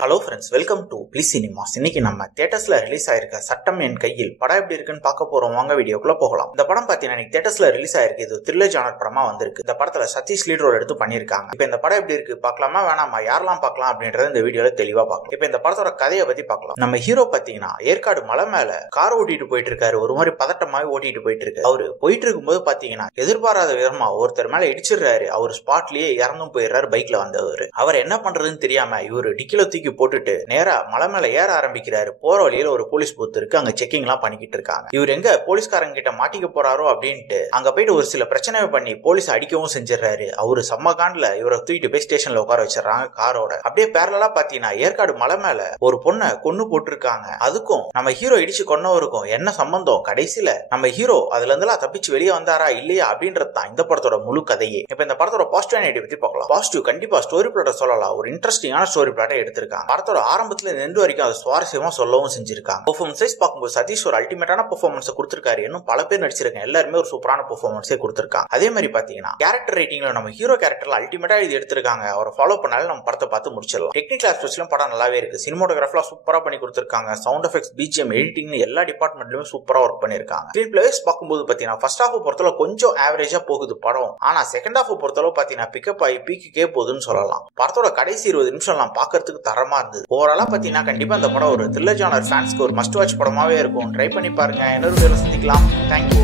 Hello friends, welcome to please cinemas. இன்னைக்கு நம்ம தியேட்டர்ஸ்ல release ஆயிருக்க சட்டம் என் கையில் படம் எப்படி இருக்குன்னு பார்க்க போறோம். வாங்க வீடியோக்குள்ள போகலாம். இந்த படம் பாத்தீங்கன்னா தியேட்டர்ஸ்ல ரிலீஸ் ஆயிருக்கு. இது த்ரில்லர் ஜானர் படமா வந்திருக்கு. இந்த படத்துல சதீஷ் லீட் ரோல் எடுத்து பண்ணிருக்காங்க. இப்போ இந்த படம் எப்படி இருக்கு பார்க்கலாமா வேணாமா, யாரெல்லாம் பார்க்கலாம் அப்படின்றத இந்த வீடியோல தெளிவா பார்க்கலாம். இப்போ இந்த படத்தோட கதையை பத்தி பார்க்கலாம். நம்ம ஹீரோ பாத்தீங்கன்னா ஏற்காடு மலை மேல கார் ஓட்டிட்டு போயிட்டு இருக்காரு. ஒரு மாதிரி பதட்டமாவே ஓட்டிட்டு போயிட்டு இருக்கு. அவரு போயிட்டு இருக்கும்போது பாத்தீங்கன்னா எதிர்பாராத விதமா ஒருத்தர் மேல இடிச்சிடுறாரு. அவர் ஸ்பாட்லயே இறந்தும் போயிடுறாரு. பைக்ல வந்தவர் அவர் என்ன பண்றதுன்னு தெரியாம இவரு டிக்கில தூக்கி போட்டுட்டு நேரா மலை மேல ஏற ஆரம்பிக்கிறாரு. போற வழியில ஒரு போலீஸ் பூத் இருக்கு. அங்க செக்கிங் எல்லாம் பண்ணிக்கிட்டு இருக்காங்க. இவர் எங்க போலீஸ்காரங்க கிட்ட மாட்டிக்க போறாரோ அப்படின்ட்டு அங்க போயிட்டு ஒரு சில பிரச்சனை பண்ணி போலீஸ் அடிக்கவும் செஞ்சிடறாரு. அவரு சம்மகான்ல இவரை தூக்கிட்டு போய் ஸ்டேஷன்ல உட்கார வச்சிடறாங்க காரோட. அப்படியே பேரலா பாத்தீங்கன்னா ஏற்காடு மலை மேல ஒரு பொண்ணை கொன்னு போட்டிருக்காங்க. அதுக்கும் நம்ம ஹீரோ இடிச்சு கொன்னவருக்கும் என்ன சம்பந்தம், கடைசியில நம்ம ஹீரோ அதுல இருந்தெல்லாம் தப்பிச்சு வெளியே வந்தாரா இல்லையா அப்படின்றது தான் இந்த படத்தோட முழு கதையே. இப்ப இந்த படத்தோட பாசிட்டிவ் நெகட்டிவ் பத்தி பார்க்கலாம். பாசிட்டிவ் கண்டிப்பா ஸ்டோரி பிளாட்டை சொல்லலாம். ஒரு இன்ட்ரெஸ்டிங்கான ஸ்டோரி பிளாட்டை எடுத்திருக்காங்க. படத்தோட ஆரம்பத்துல எண்டு வரைக்கும் அது சுவாரஸ்யமா சொல்லவும் செஞ்சிருக்காங்க. பெர்ஃபார்மன்ஸ் பார்க்கும்போது சதீஷ் ஒரு அல்டிமேட்டான பெர்ஃபார்மன்ஸ் கொடுத்திருக்காரு. இன்னும் பல பேர் நடிச்சிருக்காங்க. எல்லாருமே ஒரு சூப்பரான பெர்ஃபார்மன்ஸே கொடுத்திருக்காங்க. அதே மாதிரி பாத்தீங்கன்னா கேரக்டர் ரைட்டிங்ல நம்ம ஹீரோ கேரக்டர்ல அல்டிமேட்டா இது எடுத்திருக்காங்க. அவரை ஃபாலோ பண்ணாலும் நம்ம படத்தை பார்த்து முடிச்சிடலாம். டெக்னிக்கல் ஆஸ்பெக்ட்ஸ்லயும் படம் நல்லாவே இருக்கு. சினிமாட்டோகிராஃபிலாம் சூப்பரா பண்ணி கொடுத்திருக்காங்க. சவுண்ட் எஃபெக்ட்ஸ், பிஜிஎம், எடிட்டிங் எல்லா டிபார்ட்மெண்ட்லயும் சூப்பரா ஒர்க் பண்ணிருக்காங்க. ஸ்கிரீன் பிளேஸ் பார்க்கும்போது பாத்தீங்கன்னா ஃபர்ஸ்ட் ஹாஃப் பொறுத்தவரை கொஞ்சம் ஆவரேஜா போகுது படம். ஆனா செகண்ட் ஹாஃப் பொறுத்தளவு பாத்தீங்கன்னா பிக்கப் ஆகி பீக்கே போகுதுன்னு சொல்லலாம். படத்தோட கடைசி 20 நிமிஷம் எல்லாம் பாக்குறதுக்கு தரமா இருந்தது. ஓவராலா பாத்தீங்கன்னா கண்டிப்பா இந்த படம் ஒரு த்ரில்லர் ஜானர் ஃபேன்ஸ்க்கு ஒரு மஸ்ட் வாட்ச் படமாவே இருக்கும். ட்ரை பண்ணி பாருங்க. இன்னொரு வீடியோல சந்திக்கலாம். தேங்க்யூ.